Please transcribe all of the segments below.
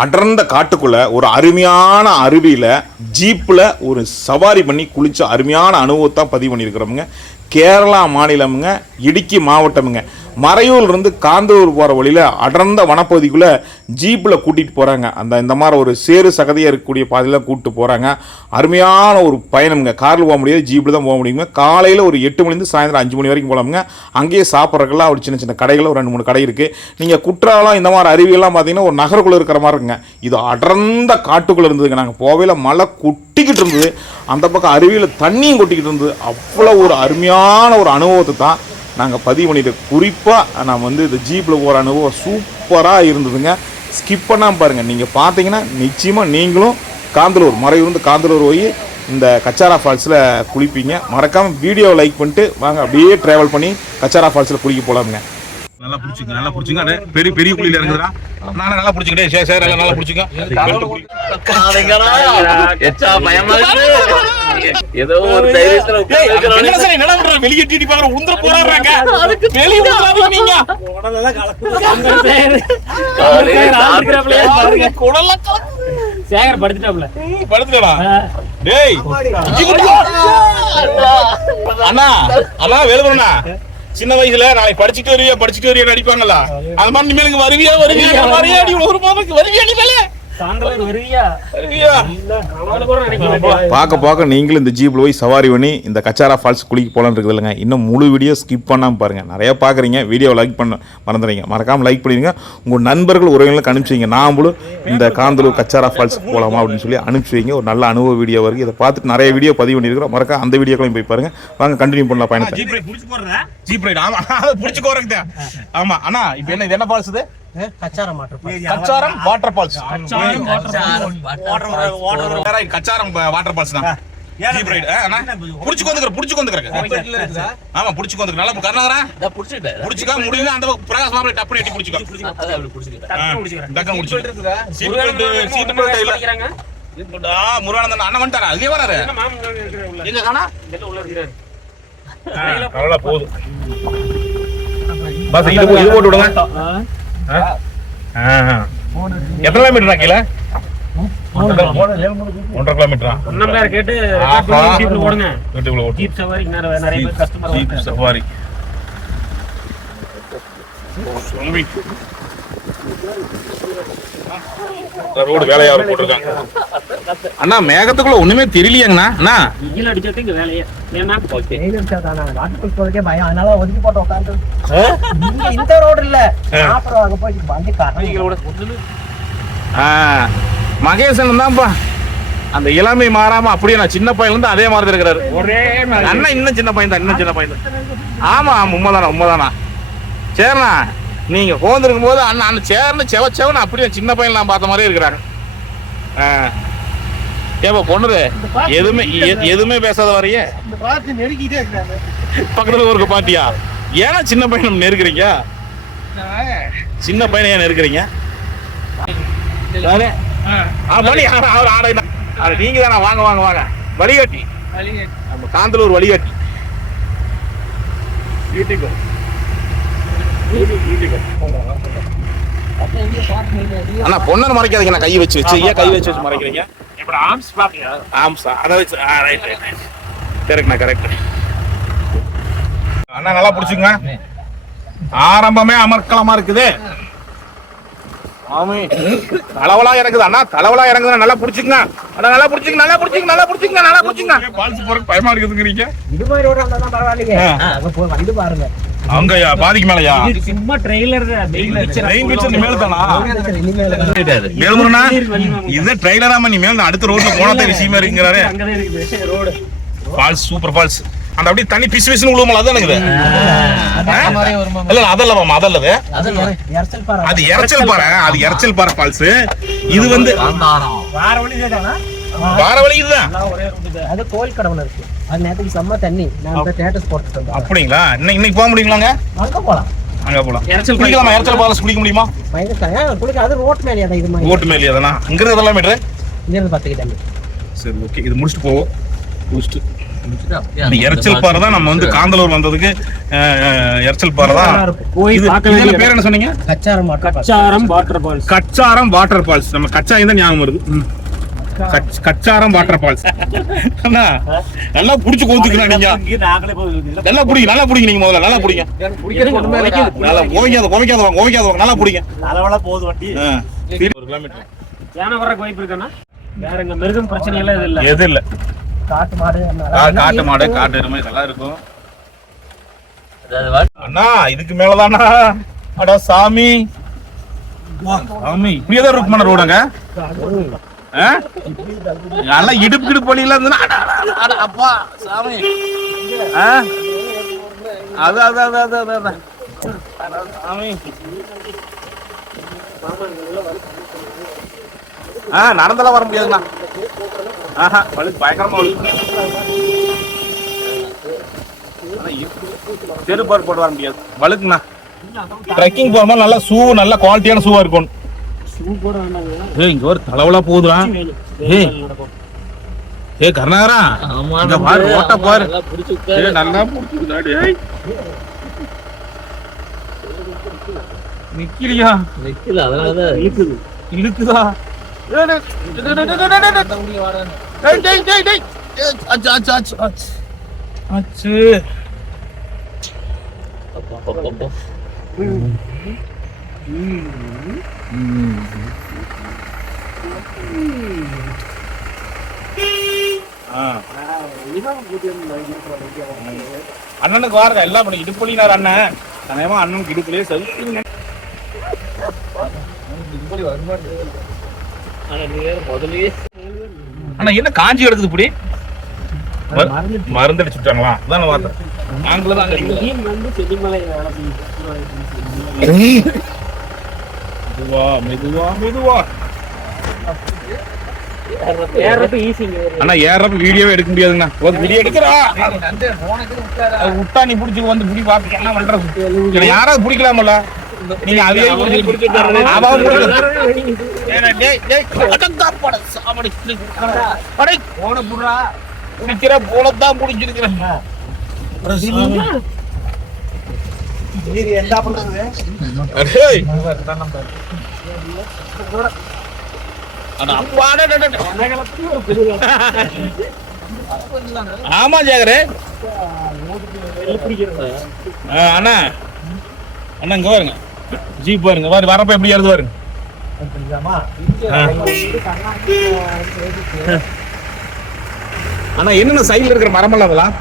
அடர்ந்த காட்டுக்குள்ள ஒரு அருமையான அருவியில் ஜீப்பில் ஒரு சவாரி பண்ணி குளிச்ச அருமையான அனுபவத்தை பதிவு பண்ணியிருக்கிறோமுங்க. கேரளா மாநிலமுங்க இடுக்கி மாவட்டமுங்க. மறையூர்லேருந்து காந்தூர் போகிற வழியில் அடர்ந்த வனப்பகுதிக்குள்ளே ஜீப்பில் கூட்டிகிட்டு போகிறாங்க அந்த இந்த மாதிரி ஒரு சேறு சகதியாக இருக்கக்கூடிய பாதையில் கூப்பிட்டு போகிறாங்க அருமையான ஒரு பயணம்ங்க. காரில் போக முடியாது ஜீப்பில் தான் போக முடியுங்க. காலையில் ஒரு எட்டு மணிலேருந்து சாயந்தரம் அஞ்சு மணி வரைக்கும் போகலாமுங்க அங்கேயே சாப்பிட்றதுக்கெல்லாம் ஒரு சின்ன சின்ன கடைகள் ஒரு ரெண்டு மூணு கடை இருக்குது நீங்கள் குற்றாலம் இந்த மாதிரி அருவியெல்லாம் பார்த்தீங்கன்னா ஒரு நகருக்குள்ளே இருக்கிற மாதிரி இருக்குங்க. இது அடர்ந்த காட்டுக்குள்ளே இருந்ததுங்க. நாங்கள் போவையில் மழை கொட்டிக்கிட்டு இருந்தது. அந்த பக்கம் அருவியில் தண்ணியும் கொட்டிக்கிட்டு இருந்தது. அவ்வளோ ஒரு அருமையான ஒரு அனுபவத்தை தான் நாங்கள் பதிவு பண்ணிட்டு குறிப்பாக நான் வந்து இந்த ஜீப்பில் போகிற அனுபவம் சூப்பராக இருந்ததுங்க. ஸ்கிப் பண்ணாமல் பாருங்கள் நீங்கள் பார்த்தீங்கன்னா நிச்சயமாக நீங்களும் காந்தலூர் மறையூர்ந்து காந்தலூர் போய் இந்த கச்சாரா ஃபால்ஸில் குளிப்பீங்க. மறக்காமல் வீடியோவை லைக் பண்ணிட்டு வாங்க. அப்படியே ட்ராவல் பண்ணி கச்சாரா ஃபால்ஸில் குளிக்க போகலாமுங்க நல்லா புடிச்சுங்க நல்லா புடிச்சுங்க. பெரிய பெரிய குழியில இறங்குதுடா. நானே நல்லா சே சேர் நல்லா புடிச்சுங்க. பயமா ஏதோ ஒரு தைரியத்துல பாக்குற உந்திர போறாங்க வெளியே சாப்பிட்டு குடலாம் சேகர் படுத்துட்டாப்ல. படுத்துடா. டேய். அண்ணா. அண்ணா வேலுமண்ணா சின்ன வயசுல நாளைக்கு படிச்சுட்டு வருவியா? படிச்சுட்டு வருவியா அடிப்பாங்கல்ல அது மாதிரி இனிமேலுக்கு வருவியா? வருவியா வருவியா ஒரு மாதத்துக்கு வருவியா நீ பார்க்க பார்க்க நீங்களும் இந்த ஜீப்பில் போய் சவாரி பண்ணி இந்த கச்சாரா ஃபால்ஸ் குளிக்க போகலான்னு இருக்குது இல்லைங்க. இன்னும் முழு வீடியோ ஸ்கிப் பண்ணாமல் பாருங்கள் நிறையா பார்க்குறீங்க. வீடியோ லைக் பண்ண மறந்துடுறீங்க. மறக்காமல் லைக் பண்ணிடுங்க. உங்கள் நண்பர்கள் உறவினர்களுக்கு அனுப்பிச்சி வைங்க நாமளும் இந்த காந்தலூர் கச்சாரா ஃபால்ஸுக்கு போகலாமா அப்படின்னு சொல்லி அனுப்பிச்சி வைங்க ஒரு நல்ல அனுபவ வீடியோ வருது இதை பார்த்துட்டு நிறைய வீடியோ பதிவு பண்ணியிருக்கிறோம். மறக்காம அந்த வீடியோக்களையும் போய் பாருங்கள் வாங்க கண்டினியூ பண்ணலாம் பயணத்தை. ஜீப் ரைட் புடிச்சு போறதா ஜீப் ரைட் ஆமா அதை புடிச்சு கோரக்குதா ஆமா. அண்ணா இப்போ என்ன இது என்ன ஃபால்ஸ் இது? Kachcharam Kachcharam water falls Kachcharam water falls தான். ஜீப் ரைட் புடிச்சு கொந்துக்கற புடிச்சு ஆமா புடிச்சு கொந்துக்கற நல்லா. புடிச்சுக்கா முடியல அந்த பிரகாஷ் மாப்பிளை டப்புனு எட்டி புடிச்சுக்கோ. டக்குனு முடிச்சுக்கிறேன். டக்கம் முடிச்சுக்கோ சீட் பெல்ட் சீட் பெல்ட் இல்ல. படிக்கிறாங்க. ஆ முருகானந்தன் அண்ணன் வந்துட்டாரா? அதுலயே வராரு? எங்க காணா எல்லாம் உள்ள இருக்கிறாரு. அவ்வளோ போகுது பஸ் இது இது போட்டு விடுங்க. ஆ. எத்தனை கிலோமீட்டர் கீழே? ஒன்றரை கிலோமீட்டரா கேட்டு ஆஹா. ஜீப்ல போடுங்க. வீட்டுக்குள்ள ரோடு வேலையா போட்டிருக்காங்க. அண்ணா மேகத்துக்குள்ள ஒண்ணுமே தெரியலையாங்கண்ணா. அண்ணா. வெயில் அடிச்சது இங்க வேலையே. ஏன்னா போறதுக்கே பயம். அதனால ஒதுக்கி போட்டு உட்காந்து இந்த ரோடு இல்ல. அப்புறம் அங்க போய் வண்டி காரணம் ஆ, மகேசன் தான்ப்பா அந்த இளமை மாறாம அப்படியே நான் சின்ன பையன் வந்து அதே மாதிரி இருக்கிறாரு. ஒரே அண்ணன் இன்னும் சின்ன பையன் தான் இன்னும் சின்ன பையன் தான் ஆமா ஆமா உண்மைதானா உண்மைதானா. சரிண்ணா. நீங்க கோந்திருக்கும் போது அண்ணன் அண்ணன் சேர்ந்து செவ செவன்னு அப்படியே சின்ன பையன் நான் பார்த்த மாதிரியே இருக்கிறாங்க. ஆ. ஏப்பா பொண்ணுரு எதுவுமே எதுவுமே பேசாத வரையே? பக்கத்துல ஒரு பாட்டியா? ஏன்னா சின்ன பையன் நெருக்குறீங்க சின்ன பையனை ஏன் நெருக்குறீங்க மணி அவர் அது நீங்க தானே? வாங்க வாங்க வாங்க. வழிகாட்டி. நம்ம காந்தலூர் வழிகாட்டி. வா. அண்ணா பொண்ணை மறைக்காதீங்க. நான் கை வச்சு வச்சு ஏன் கை வச்சு வச்சு மறைக்கிறீங்க? இப்ப ஆர்ம்ஸ் பாப்பியா ஆம்சா அதை வச்சு ஆ ரைட் ரைட் கரெக்ட்ண்ணா கரெக்ட் அண்ணா நல்லா பிடிச்சுங்க ஆரம்பமே அமர்க்கலமா இருக்குது. ஆமே தலவலா இறங்குது. அண்ணா தலவலா இறங்குது நல்லா பிடிச்சுங்க அண்ணா நல்லா பிடிச்சுங்க நல்லா பிடிச்சுங்க நல்லா பிடிச்சுங்க நல்லா பிடிச்சுங்க பால்ஸ் போறதுக்கு பயமா இருக்குதுங்கிறீங்க. இது மாதிரி ரோடு இருந்தா தான் பரவாயில்லைங்க வந்து பாருங்க. அங்கயா? பாதிக்கு மேலயா? இது சும்மா ட்ரெய்லர் ட்ரெயின் பிடிச்ச மேல தானா. வேலுமுருகனா இது ட்ரெய்லராம நீ மேல அடுத்த ரோட்ல போனதே விஷயமா இருக்குங்கிறாரு அங்கதான் இருக்குது ரோடு ஃபால்ஸ் சூப்பர் ஃபால்ஸ் அந்த அப்படியே தண்ணி பிசு பிசுன்னு விழுவல அதான் இருக்குது இல்ல இல்ல, அதல்ல மாமா பாரு அது இறைச்சல் பாறை. அது இறைச்சல் பாறை ஃபால்ஸ் இது வந்து வேற வழி கேட்டானா வார வழி இதுதான் அது கோயில் கடவுள் இருக்கு. அது நேற்றுக்கு செம்ம தண்ணி. நான் ஸ்டேட்டஸ் வந்தேன். அப்படிங்களா? இன்னைக்கு இன்னைக்கு போக முடியுங்களாங்க? அங்க போலாம். அங்க போலாம். இறைச்சல். குளிக்கலாமா? இறைச்சல் பாறை குளிக்க முடியுமா? பயந்துட்டாங்க குளிக்க அது ரோட் மேலே தான் இது மாதிரி? ஓட்டு மேலே அதனா இங்க இருந்து எதெல்லாம் மீட்டர் இங்க இருந்து பத்துக்கு தண்ணி. சரி ஓகே இது முடிச்சுட்டு போவோம். முடிச்சுட்டு. எரச்சல் பாறை தான் நம்ம வந்து காந்தலூர் வந்ததுக்கு எரச்சல் பாறை தான். பேர் என்ன சொன்னீங்க? Kachcharam water falls Kachcharam water falls நம்ம கச்சாயம் தான் ஞாபகம் வருது? கச்சாரம் வாட்டர் ஃபால்ஸ். அண்ணா நல்லா புடிச்சு கோத்துக்கிறேன் நீங்க. நல்லா பிடிங்க நல்லா பிடிங்க நீங்க முதல்ல நல்லா பிடிங்க. நல்லா கோவிக்காத கோவிக்காத வாங்க கோவிக்காத வாங்க நல்லா பிடிங்க. ஆ. ஒரு கிலோமீட்டர். யானை வர வாய்ப்பு இருக்கானா வேற இங்க மிருகம் பிரச்சனை எல்லாம் இது இல்ல. எது இல்ல. காட்டு மாடு காட்டு மாடு காட்டு எருமை இதெல்லாம் இருக்கும். அண்ணா இதுக்கு மேலதானா அடா சாமி. வா, சாமி இப்படியே தான் இருக்குமான ரோடுங்க? நல்லா இடுப்பு கிடுப்பு வழியில இருந்துன்னா அட, அட, அப்பா சாமி. ஆ? அது அது அது அது அது அது. சாமி. ஆ நடந்தெல்லாம் வர முடியாதுண்ணா. ஆஹா வலு பயங்கரமா வலு. தெருப்பார் போட்டு வர முடியாது. வழுக்குண்ணா. ட்ரெக்கிங் போகும்போது நல்லா ஷூ நல்ல குவாலிட்டியான ஷூவாக இருக்கும் ஏய் இங்க ஒரு தலவலா போகுதுடா. ஏய். ஏய் கருணாகரா இந்த பாரு ஓட்ட பாரு. ஏய் நல்லா புடிச்சுடா டேய் நிக்கலியா நிக்கல அதனால தான். இழுக்குது. இழுக்குதா? அச்சு அண்ணனுக்கு வாருங்க எல்லாம் பண்ணி. இடுப்புலினார் அண்ணன் தனியமா அண்ணனுக்கு இடுப்புலயே செலுத்துங்க அண்ணா என்ன காஞ்சி எடுக்குது இப்படி மரு- மருந்து அடிச்சு விட்டாங்களா அதான் வார்த்தை. நாங்களும் தான் அடிக்கல. டீம் வந்து செடிமலை வேலை மெதுவா மெதுவா மெதுவா. அண்ணா ஏறப்ப வீடியோவே எடுக்க முடியாதுங்கண்ணா. ஒரு வீடியோ எடுக்கிறா. விட்டா நீ புடிச்சு வந்து புடி பாப்பீங்க என்ன இதுல யாராவது பிடிக்கலாமல்ல? நீங்க அதையே பிடிச்சிட்டு அவன் பிடிக்கல. சரி என்ன ஆமா ஜாகரே. அண்ணா. அண்ணா இங்க பாருங்க. ஜீப் பாருங்க. பாரு வரப்ப எப்படி ஏறுது பாருங்க. அண்ணா என்னென்ன சைடில் இருக்கிற மரமெல்லாம் அதெல்லாம்?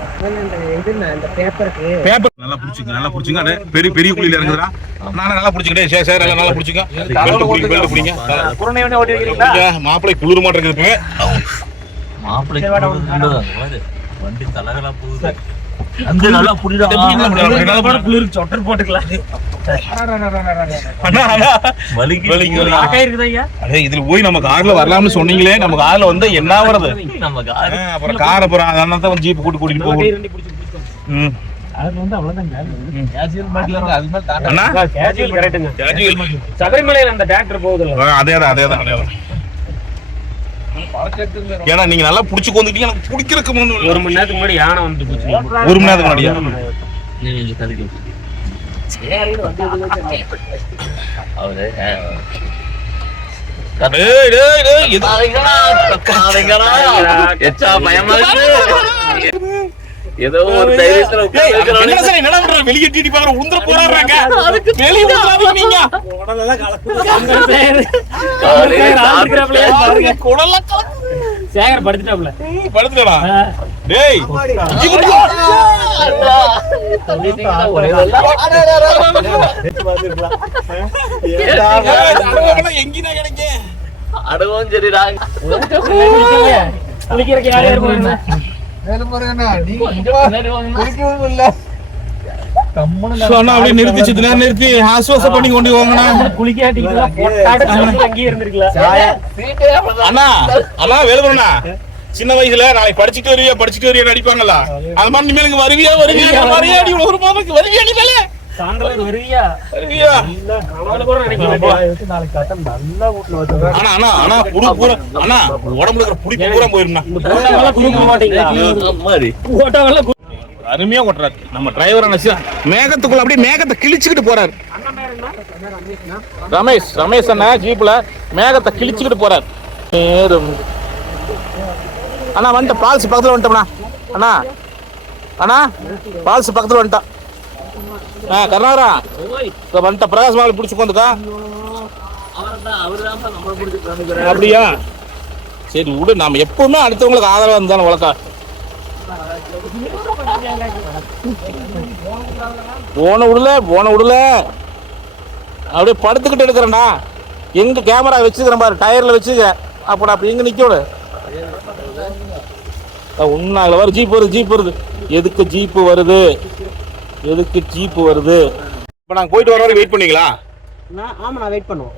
பேப்பர் நல்லா புடிச்சுங்க நல்லா புடிச்சுங்க. பெரிய பெரிய குழியில இருக்குதுடா நான் நல்லா புடிச்சுங்க நல்லா நல்லா மாப்பிளை குளிர மாட்டேங்குது மாப்பிளை வண்டி தலகலா போகுது. அந்த நல்லா புடிடா குளிர் போட்டுக்கலாம். இதுல வரலாம்னு சொன்னீங்களே நம்ம கார்ல வந்து என்ன வருது நம்ம கார் அப்புறம் கார் அப்புறம் அதனால தான் ஜீப் கூட்டி கூட்டிட்டு போகும் அதேதான் அதேதான் அதேதான் ஏன்னா நீங்க நல்லா புடிச்சு வந்துட்டீங்க எனக்கு பிடிக்கிறதுக்கு முன்னாடி ஒரு மணி நேரத்துக்கு முன்னாடி யானை வந்து ஒரு மணி நேரத்துக்கு முன்னாடி. பயமா இருக்கு. ஏதோ ஒரு தைரியத்துல என்னடா பண்ற வெளிய டிடி பாக்குற உந்தர போறாங்க படுத்துட்டாப்ல. படுத்துடா டேய் எங்கினா கிடைக்க? அடவும் சரிடா குளிக்கிறதுக்கு யாரும் நிறுத்திச்சுல நிறுத்தி ஆசுவாசம் பண்ணி கொண்டு போங்கண்ணா. அண்ணா அண்ணா வேலுமணா சின்ன வயசுல நாளைக்கு படிச்சுட்டு வருவியா படிச்சுட்டு வருவியா அடிப்பாங்களா அது மாதிரி இனிமேல் வருவியா வருவியா? வருவியா ஒரு மாதத்துக்கு வருவியா நீ சாயந்தரம் வருவியா நினைக்கிறேன். நாளைக்கு கட்டம் நல்லா வீட்டுல வச்சு அண்ணா அண்ணா அண்ணா புடி பூரா அண்ணா உடம்புல இருக்கிற புடி பூரா போயிருந்தா கொடுக்க மாட்டீங்களா? அருமையா ஓட்டுறாரு நம்ம டிரைவர் அண்ணா மேகத்துக்குள்ள அப்படியே மேகத்தை கிழிச்சுக்கிட்டு போறாரு. ரமேஷ் ரமேஷ் அண்ணா ஜீப்ல மேகத்தை கிழிச்சுக்கிட்டு போறாரு. நேரும் அண்ணா வந்துட்ட பால்ஸ் பக்கத்துல வந்துட்டோம்ண்ணா. அண்ணா அண்ணா பால்ஸ் பக்கத்துல வந்துட்டான் ஆ கருணாகரா. இப்போ வந்துட்ட பிரகாஷ் மகள் பிடிச்சி கொண்டுக்கா அப்படியா? சரி விடு நாம எப்பவுமே அடுத்தவங்களுக்கு ஆதரவா இருந்தாலும் வழக்கா. போன விடல போன விடல. அப்படியே படுத்துக்கிட்டு எடுக்கிறேன்டா எங்க கேமரா வச்சுக்கிறேன் பாரு டயர்ல வச்சுக்கிறேன் அப்ப நான் அப்ப எங்க நிக்க விடு உன்னால வர ஜீப் வருது ஜீப் வருது. எதுக்கு ஜீப் வருது? எதுக்கு ஜீப் வருது? இப்போ நாங்கள் போயிட்டு வர வரைக்கும் வெயிட் பண்ணீங்களா? நான் ஆமா நான் வெயிட் பண்ணுவோம்.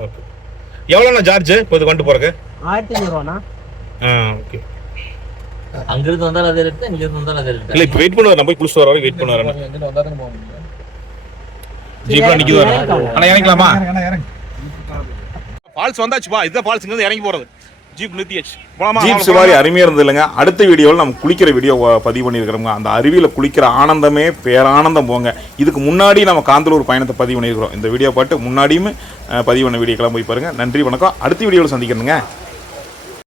எவ்வளோண்ணா சார்ஜ் இப்போ இது கொண்டு போறதுக்கு? ஆயிரத்தி ஐநூறுவாண்ணா ஆ ஓகே அங்கிருந்து வந்தாலும் அதே ரேட்டு இங்க இருந்து வந்தாலும் அதே ரேட்டு இல்லை இப்போ வெயிட் பண்ணுவார் நான் போய் குளிச்சு வர வரைக்கும் வெயிட் பண்ணுவார். ஜீப்ல நிக்குது அண்ணா இறங்கலாமா? ஃபால்ஸ் வந்தாச்சுப்பா இதுதான் ஃபால்ஸ் இங்க இறங்கி போறது. ஜீப் நிறுத்தியாச்சு. ஜீப் சவாரி அருமையாக இருந்தது இல்லைங்க அடுத்த வீடியோவில் நம்ம குளிக்கிற வீடியோ பதிவு பண்ணியிருக்கிறோங்க அந்த அருவியில் குளிக்கிற ஆனந்தமே பேரானந்தம் போங்க. இதுக்கு முன்னாடி நம்ம காந்தலூர் பயணத்தை பதிவு பண்ணியிருக்கிறோம். இந்த வீடியோ பாட்டு முன்னாடியுமே பதிவு பண்ண வீடியோக்கெல்லாம் போய் பாருங்கள் நன்றி வணக்கம். அடுத்த வீடியோவில் சந்திக்கிறேங்க